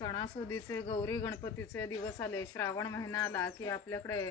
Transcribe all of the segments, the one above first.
सणासुदीचे गौरी गणपतीचे दिवस आले, श्रावण महिना आला की आपल्याकडे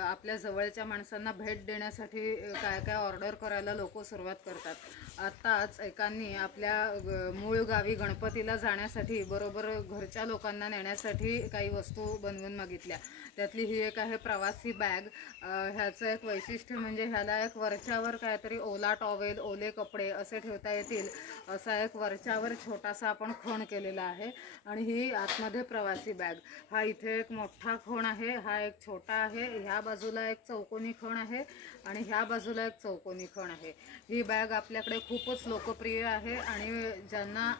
आपल्या जवळच्या माणसांना भेट देण्यासाठी काय काय ऑर्डर करायला लोक सुरुवात करतात। आत्ताच एकांनी आपल्या मूळ गावी गणपतीला जाण्यासाठी बरोबर घरच्या लोकांना नेण्यासाठी काही वस्तू बनवून मागितल्या। त्यातली ही एक आहे प्रवासी बॅग। ह्याचं एक वैशिष्ट्य म्हणजे ह्याला एक वरच्यावर काहीतरी ओला टॉवेल, ओले कपडे असे ठेवता येतील असा एक वरच्यावर छोटासा आपण खण केलेला आहे। आणि ही आतमध्ये प्रवासी बॅग। हा इथे एक मोठा खण आहे, हा एक छोटा आहे, ह्या बाजूला एक चौकोनी खण आहे आणि ह्या बाजूला एक चौकोनी खण आहे। ही बॅग आपल्याकडे खूपच लोकप्रिय आहे आणि ज्यांना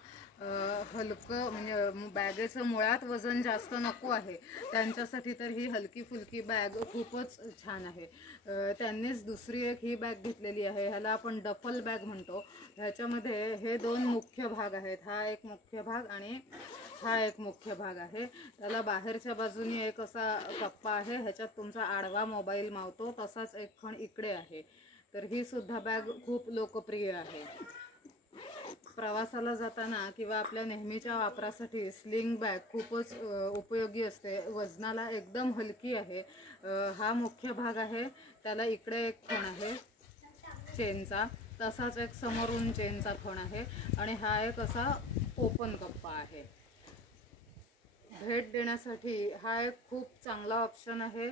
हलकं म्हणजे बॅगेचं मुळात वजन जास्त नको आहे त्यांच्यासाठी तर ही हलकी फुलकी बॅग खूपच छान आहे। त्यांनीच दुसरी एक ही बॅग घेतलेली आहे, ह्याला आपण डफल बॅग म्हणतो। ह्याच्यामध्ये हे दोन मुख्य भाग आहेत, हा एक मुख्य भाग आणि हा एक मुख्य भाग आहे। त्याला बाहेरच्या बाजूने एक असा कप्पा आहे, ह्याच्यात तुमचा आडवा मोबाईल मावतो, तसाच एक खण इकडे आहे। तर ही सुद्धा बॅग खूप लोकप्रिय आहे। प्रवासाला जाताना किंवा आपल्या नेहमीच्या वापरासाठी स्लिंग बॅग खूपच उपयोगी असते, वजनाला एकदम हलकी आहे। हा मुख्य भाग आहे, त्याला इकडे एक खण आहे चेनचा, तसाच एक समोरून चेनचा खण आहे आणि हा एक असा ओपन कप्पा आहे। भेट देण्यासाठी हा एक खूप चांगला ऑप्शन आहे।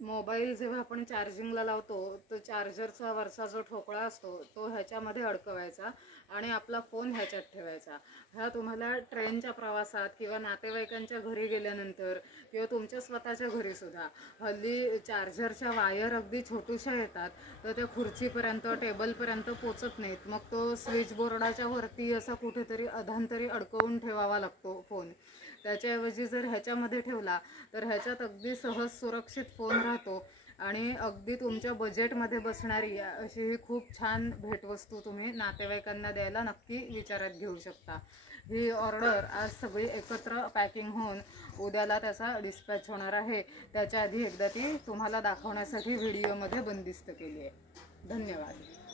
मोबाईल जेव्हा आपण चार्जिंगला लावतो तो चार्जरचा वरचा जो ठोकळा असतो तो ह्याच्यामध्ये अडकवायचा आणि आपला फोन ह्याच्यात ठेवायचा। हा तुम्हाला ट्रेनच्या प्रवासात किंवा नातेवाईकांच्या घरी गेल्यानंतर किंवा तुमच्या स्वतःच्या घरीसुद्धा हल्ली चार्जरच्या वायर अगदी छोटूशा येतात, तर त्या खुर्चीपर्यंत टेबलपर्यंत पोचत नाहीत, मग तो स्विच बोर्डाच्या वरती असा कुठेतरी अधांतरी अडकवून ठेवावा लागतो फोन। त्याच्याऐवजी जर ह्याच्यामध्ये ठेवला तर ह्याच्यात अगदी सहज सुरक्षित फोन राहतो आणि अगदी तुमच्या बजेटमध्ये बसणारी अशी ही खूप छान भेटवस्तू तुम्ही नातेवाईकांना द्यायला नक्की विचारात घेऊ शकता। ही ऑर्डर आज सगळी एकत्र पॅकिंग होऊन उद्याला त्याचा डिस्पॅच होणार आहे। त्याच्या आधी एकदा ती तुम्हाला दाखवण्यासाठी व्हिडिओमध्ये बंदिस्त केली आहे। धन्यवाद।